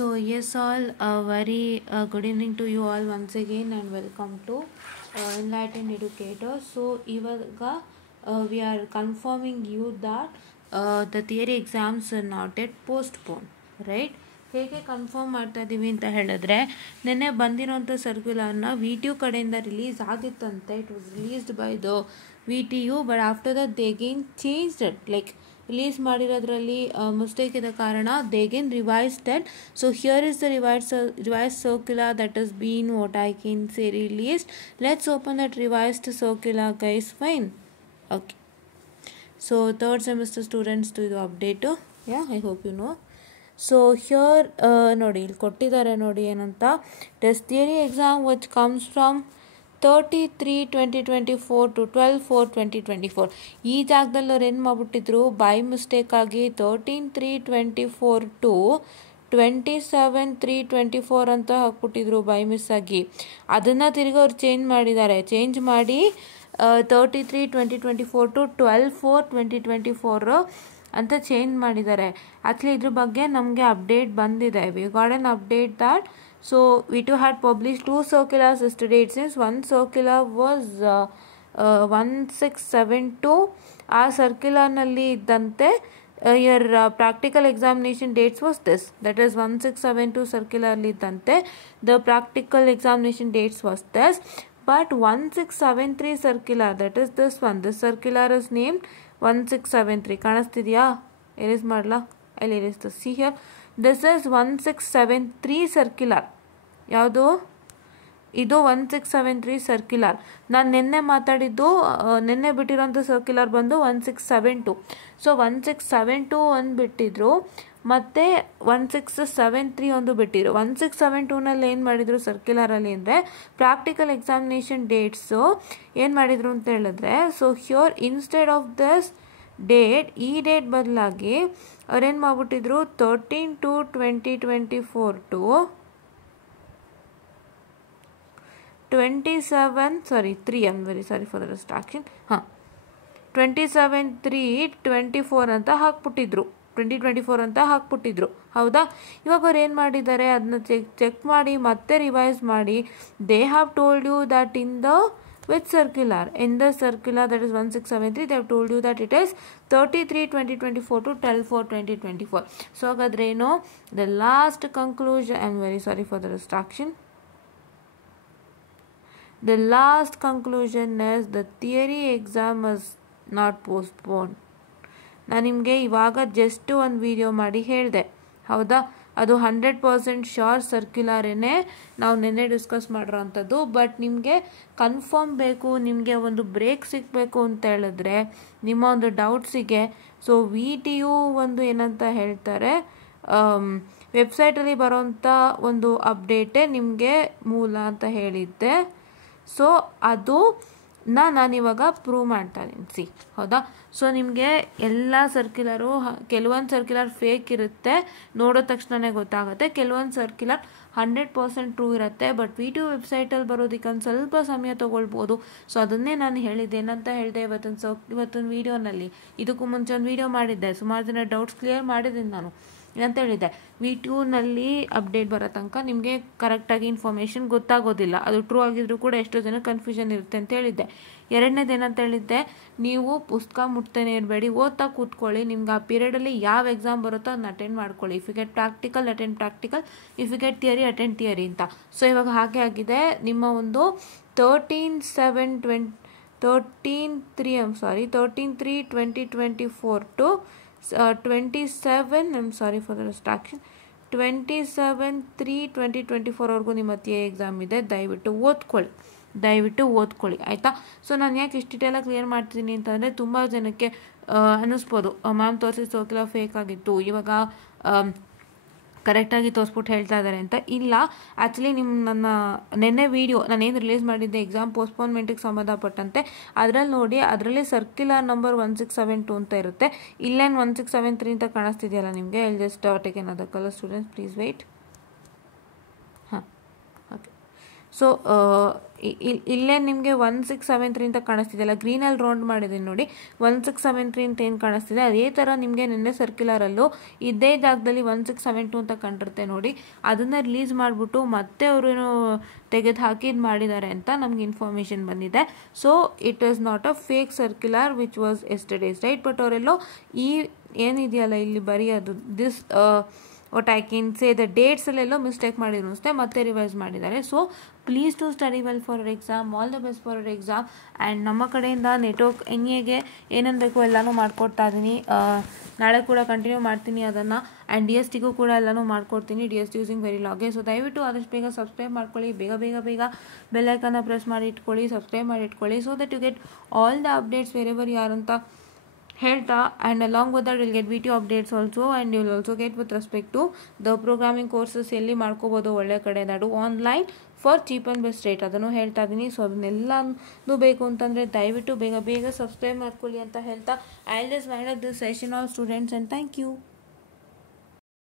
So yes all, very good evening to you all once again and welcome to Enlightened Educator. So ivaga we are confirming you that the theory exams are not yet postponed, right? ಹೇಗೆ confirm ಮಾಡ್ತಾ ಇದ್ದೀವಿ ಅಂತ ಹೇಳಿದ್ರೆ, ನಿನ್ನೆ ಬಂದಿರೋಂಥ ಸರ್ಕ್ಯುಲರ್ನ V T U ಕಡೆಯಿಂದ release ಆಗಿತ್ತಂತೆ. It was released by the V T U, but after that they again changed it. Like release ಮಾಡಿರೋದ್ರಲ್ಲಿ ಮಿಸ್ಟೇಕ್ ಇದ್ದ ಕಾರಣ they again revised that. So here is the revised circular that is been what I can say released. Let's open that revised circular guys. Fine, okay. So third semester ಸ್ಟೂಡೆಂಟ್ಸ್ದು ಇದು update. Yeah, I hope you know. So here ನೋಡಿ, ಇಲ್ಲಿ ಕೊಟ್ಟಿದ್ದಾರೆ ನೋಡಿ ಏನಂತ. Test theory exam which comes from 30/3/2024 to 12/4/2024. ಈ ಜಾಗದಲ್ಲಿ ಅವ್ರು ಏನು ಮಾಡ್ಬಿಟ್ಟಿದ್ರು, ಬೈ ಮಿಸ್ಟೇಕ್ ಆಗಿ 13/3/24 to 27/3/24 ಅಂತ ಹಾಕ್ಬಿಟ್ಟಿದ್ರು ಬೈ ಮಿಸ್ ಆಗಿ. ಅದನ್ನು ತಿರುಗಿ ಅವ್ರು ಚೇಂಜ್ ಮಾಡಿದ್ದಾರೆ. ಚೇಂಜ್ ಮಾಡಿ 33/2024 to 12/4/2024 ಅಂತ ಚೇಂಜ್ ಮಾಡಿದ್ದಾರೆ. ಆ್ಯಕ್ಚುಲಿ ಇದ್ರ ಬಗ್ಗೆ ನಮಗೆ ಅಪ್ಡೇಟ್ ಬಂದಿದೆ. We got N update that so V2 had published 2 circulars yesterday. Since one circular was 1672, ಆ ಸರ್ಕ್ಯುಲರ್ನಲ್ಲಿ ಇದ್ದಂತೆ your practical examination dates was this, that is 1672 ಸರ್ಕ್ಯುಲರ್ಲಿ ಇದ್ದಂತೆ the practical examination dates was this. But 1673 circular, that is this one, this circular is named 1673. ಕಾಣಿಸ್ತಿದೆಯಾ? Erase ಮಾಡಲಾ? ಅಲ್ಲಿ erase the see here. This is 1673 circular. ಯಾವುದು ಇದು? 1673 circular. ನಾನು ನಿನ್ನೆ ಮಾತಾಡಿದ್ದು, ನಿನ್ನೆ ಬಿಟ್ಟಿರೋಂಥ circular ಬಂದು 1672. ಸೊ 1672 ಒಂದು ಬಿಟ್ಟಿದ್ರು, ಮತ್ತು 1673 ಒಂದು ಬಿಟ್ಟಿದ್ರು. 1672ನಲ್ಲಿ ಏನು ಮಾಡಿದರು ಸರ್ಕ್ಯುಲರಲ್ಲಿ ಅಂದರೆ, ಪ್ರಾಕ್ಟಿಕಲ್ ಎಕ್ಸಾಮಿನೇಷನ್ ಡೇಟ್ಸು ಏನು ಮಾಡಿದರು ಅಂತ ಹೇಳಿದ್ರೆ, so here instead of this date, ಈ ಡೇಟ್ ಬದಲಾಗಿ ಅವ್ರೇನು ಮಾಡ್ಬಿಟ್ಟಿದ್ರು 13/2/2024 to 27/3, I am very sorry for the distraction. 27/3/24 ಅಂತ ಹಾಕ್ಬಿಟ್ಟಿದ್ರು, 2024 ಅಂತ ಹಾಕ್ಬಿಟ್ಟಿದ್ರು. ಹೌದಾ? ಇವಾಗ ಅವ್ರು ಏನು ಮಾಡಿದ್ದಾರೆ, ಅದನ್ನ ಚೆಕ್ ಮಾಡಿ ಮತ್ತೆ ರಿವೈಸ್ ಮಾಡಿ, they have told you that in the which circular, in the circular that is 1673, they have told you that it is 33/2024 to 12/4/2024. so hagadre no, the last conclusion, I am very sorry for the distraction. The last conclusion is the theory exam is not postponed. ನಾನು ನಿಮಗೆ ಇವಾಗ just ಒಂದು video ಮಾಡಿ ಹೇಳಿದೆ, ಹೌದಾ? ಅದು 100% sure ಸರ್ಕ್ಯುಲರೇನೆ ನಾವು ನಿನ್ನೆ ಡಿಸ್ಕಸ್ ಮಾಡಿರೋವಂಥದ್ದು. ಬಟ್ ನಿಮಗೆ ಕನ್ಫರ್ಮ್ ಬೇಕು, ನಿಮಗೆ ಒಂದು ಬ್ರೇಕ್ ಸಿಗಬೇಕು ಅಂತ ಹೇಳಿದ್ರೆ ನಿಮ್ಮ ಒಂದು ಡೌಟ್ಸಿಗೆ, ಸೊ ವಿ ಟಿ ಯು ಒಂದು ಏನಂತ ಹೇಳ್ತಾರೆ, ವೆಬ್ಸೈಟಲ್ಲಿ ಬರೋಂಥ ಒಂದು ಅಪ್ಡೇಟೇ ನಿಮಗೆ ಮೂಲ ಅಂತ ಹೇಳಿದ್ದೆ. ಸೊ ಅದು ನಾನಿವಾಗ ಪ್ರೂವ್ ಮಾಡ್ತಾ ಇದ್ದೀನಿ, ಸಿ. ಹೌದಾ? ಸೊ ನಿಮಗೆ ಎಲ್ಲ ಸರ್ಕ್ಯುಲರು, ಕೆಲವೊಂದು ಸರ್ಕ್ಯುಲರ್ ಫೇಕ್ ಇರುತ್ತೆ, ನೋಡೋ ತಕ್ಷಣವೇ ಗೊತ್ತಾಗುತ್ತೆ. ಕೆಲವೊಂದು ಸರ್ಕ್ಯುಲರ್ 100% ಟ್ರೂ ಇರುತ್ತೆ. ಬಟ್ ವಿ ಟಿ ಯು ವೆಬ್ಸೈಟಲ್ಲಿ ಬರೋದಕ್ಕೆ ಒಂದು ಸ್ವಲ್ಪ ಸಮಯ ತೊಗೊಳ್ಬೋದು. ಸೊ ಅದನ್ನೇ ನಾನು ಹೇಳಿದ್ದೆ. ಏನಂತ ಹೇಳಿದೆ ಇವತ್ತೊಂದು ವೀಡಿಯೋನಲ್ಲಿ, ಇದಕ್ಕೂ ಮುಂಚೆ ಒಂದು ವೀಡಿಯೋ ಮಾಡಿದ್ದೆ, ಸುಮಾರು ಜನ ಡೌಟ್ಸ್ ಕ್ಲಿಯರ್ ಮಾಡಿದ್ದೀನಿ ನಾನು. ಏನಂತ ಹೇಳಿದ್ದೆ, ವಿ ಟಿ ಯುನಲ್ಲಿ ಅಪ್ಡೇಟ್ ಬರೋ ತನಕ ನಿಮಗೆ ಕರೆಕ್ಟಾಗಿ ಇನ್ಫಾರ್ಮೇಷನ್ ಗೊತ್ತಾಗೋದಿಲ್ಲ. ಅದು ಟ್ರೂ ಆಗಿದ್ರು ಕೂಡ ಎಷ್ಟೋ ಜನ ಕನ್ಫ್ಯೂಷನ್ ಇರುತ್ತೆ ಅಂತ ಹೇಳಿದ್ದೆ. ಎರಡನೇದು ಏನಂತ ಹೇಳಿದ್ದೆ, ನೀವು ಪುಸ್ತಕ ಮುಟ್ತಾನೆ ಇರಬೇಡಿ, ಓದ್ತಾ ಕೂತ್ಕೊಳ್ಳಿ. ನಿಮ್ಗೆ ಆ ಪೀರಿಯಡಲ್ಲಿ ಯಾವ ಎಕ್ಸಾಮ್ ಬರುತ್ತೋ ಅದನ್ನ ಅಟೆಂಡ್ ಮಾಡ್ಕೊಳ್ಳಿ. If you get practical, attend practical. If you get theory, attend theory ಅಂತ. ಸೊ ಇವಾಗ ಹಾಗೆ ಆಗಿದೆ. ನಿಮ್ಮ ಒಂದು 13/3/2024 to 27, I am sorry for the distraction, 27/3/2024 ವರೆಗೂ ನಿಮ್ಮ ಥಿಯರಿ ಎಕ್ಸಾಮ್ ಇದೆ. ದಯವಿಟ್ಟು ಓದ್ಕೊಳ್ಳಿ, ಆಯಿತಾ? ಸೊ ನಾನು ಯಾಕೆ ಇಷ್ಟು ಡೀಟೇಲಾಗಿ ಕ್ಲಿಯರ್ ಮಾಡ್ತೀನಿ ಅಂತಂದರೆ, ತುಂಬ ಜನಕ್ಕೆ ಅನ್ನಿಸ್ಬೋದು, ಮ್ಯಾಮ್ ತೋರಿಸಿದ ಸರ್ಕ್ಯುಲರ್ ಫೇಕ್ ಆಗಿತ್ತು, ಇವಾಗ ಕರೆಕ್ಟಾಗಿ ತೋರಿಸ್ಬಿಟ್ಟು ಹೇಳ್ತಾ ಇದ್ದಾರೆ ಅಂತ. ಇಲ್ಲ, ಆ್ಯಕ್ಚುಲಿ ನನ್ನ ನೆನ್ನೆ ವೀಡಿಯೋ ನಾನೇನು ರಿಲೀಸ್ ಮಾಡಿದ್ದೆ ಎಕ್ಸಾಮ್ ಪೋಸ್ಟ್ಪೋನ್ಮೆಂಟಿಗೆ ಸಂಬಂಧಪಟ್ಟಂತೆ, ಅದರಲ್ಲಿ ನೋಡಿ, ಅದರಲ್ಲಿ ಸರ್ಕ್ಯುಲರ್ ನಂಬರ್ 1672 ಅಂತ ಇರುತ್ತೆ. ಇಲ್ಲೇನು 1673 ಅಂತ ಕಾಣಿಸ್ತಿದೆಯಲ್ಲ ನಿಮಗೆ. I just take another colour students, please weight. ಹಾಂ, ಓಕೆ. ಸೊ ಇಲ್ಲೇ ನಿಮಗೆ 1673 ಅಂತ ಕಾಣಿಸ್ತಿದೆಯಲ್ಲ, ಗ್ರೀನಲ್ಲಿ ರೌಂಡ್ ಮಾಡಿದ್ದೀನಿ ನೋಡಿ, 1673 ಅಂತ ಏನು ಕಾಣಿಸ್ತಿದೆ ಅದೇ ಥರ ನಿಮಗೆ ನಿನ್ನೆ ಸರ್ಕ್ಯುಲರಲ್ಲೂ ಇದೇ ಜಾಗದಲ್ಲಿ 1672 ಅಂತ ಕಂಡಿರುತ್ತೆ ನೋಡಿ. ಅದನ್ನು ರಿಲೀಸ್ ಮಾಡಿಬಿಟ್ಟು ಮತ್ತೆ ಅವರು ತೆಗೆದು ಹಾಕಿದ್ದು ಮಾಡಿದ್ದಾರೆ ಅಂತ ನಮ್ಗೆ ಇನ್ಫಾರ್ಮೇಷನ್ ಬಂದಿದೆ. So it is not a fake circular which was yesterday's, right? But ಅವರೆಲ್ಲೋ ಈ ಏನಿದೆಯಲ್ಲ ಇಲ್ಲಿ ಬರೆಯೋದು this what I can say the dates ಅಲ್ಲೆಲ್ಲೋ ಮಿಸ್ಟೇಕ್ ಮಾಡಿದ್ರು ಅನಿಸುತ್ತೆ, ಮತ್ತೆ ರಿವೈಸ್ ಮಾಡಿದ್ದಾರೆ. So please to study well for our exam, all the best for our exam. And ನಮ್ಮ ಕಡೆಯಿಂದ ನೆಟ್ವರ್ಕ್ ಹೆಂಗೆ ಏನೇನು ಬೇಕೋ ಎಲ್ಲನೂ ಮಾಡಿಕೊಡ್ತಾ ಇದ್ದೀನಿ. ನಾಳೆ ಕೂಡ ಕಂಟಿನ್ಯೂ ಮಾಡ್ತೀನಿ ಅದನ್ನು. ಆ್ಯಂಡ್ DSTಗೂ ಕೂಡ ಎಲ್ಲನೂ ಮಾಡ್ಕೊಡ್ತೀನಿ, DST ಯೂಸಿಂಗ್ ವೆರಿಲಾಗ್ಗೆ. ಸೊ ದಯವಿಟ್ಟು ಆದಷ್ಟು ಬೇಗ ಸಬ್ಸ್ಕ್ರೈಬ್ ಮಾಡ್ಕೊಳ್ಳಿ, ಬೇಗ ಬೆಲ್ಲೈಕನ್ನ ಪ್ರೆಸ್ ಮಾಡಿ ಇಟ್ಕೊಳ್ಳಿ, ಸಬ್ಸ್ಕ್ರೈಬ್ ಮಾಡಿ ಇಟ್ಕೊಳ್ಳಿ, so that you get all the updates wherever ಯಾರು ಅಂತ ಹೇಳ್ತಾ. And along with that will get video updates also. And you will also get with respect to the programming courses ಎಲ್ಲಿ ಮಾಡ್ಕೋಬೋದು ಒಳ್ಳೆ ಕಡೆ, ಅದು online for cheap and best rate, ಅದನ್ನು ಹೇಳ್ತಾ ಇದ್ದೀನಿ. ಸೊ ಅದನ್ನೆಲ್ಲನೂ ಬೇಕು ಅಂತಂದರೆ ದಯವಿಟ್ಟು ಬೇಗ ಸಬ್ಸ್ಕ್ರೈಬ್ ಮಾಡ್ಕೊಳ್ಳಿ ಅಂತ ಹೇಳ್ತಾ I will just wind up this session all students, and thank you.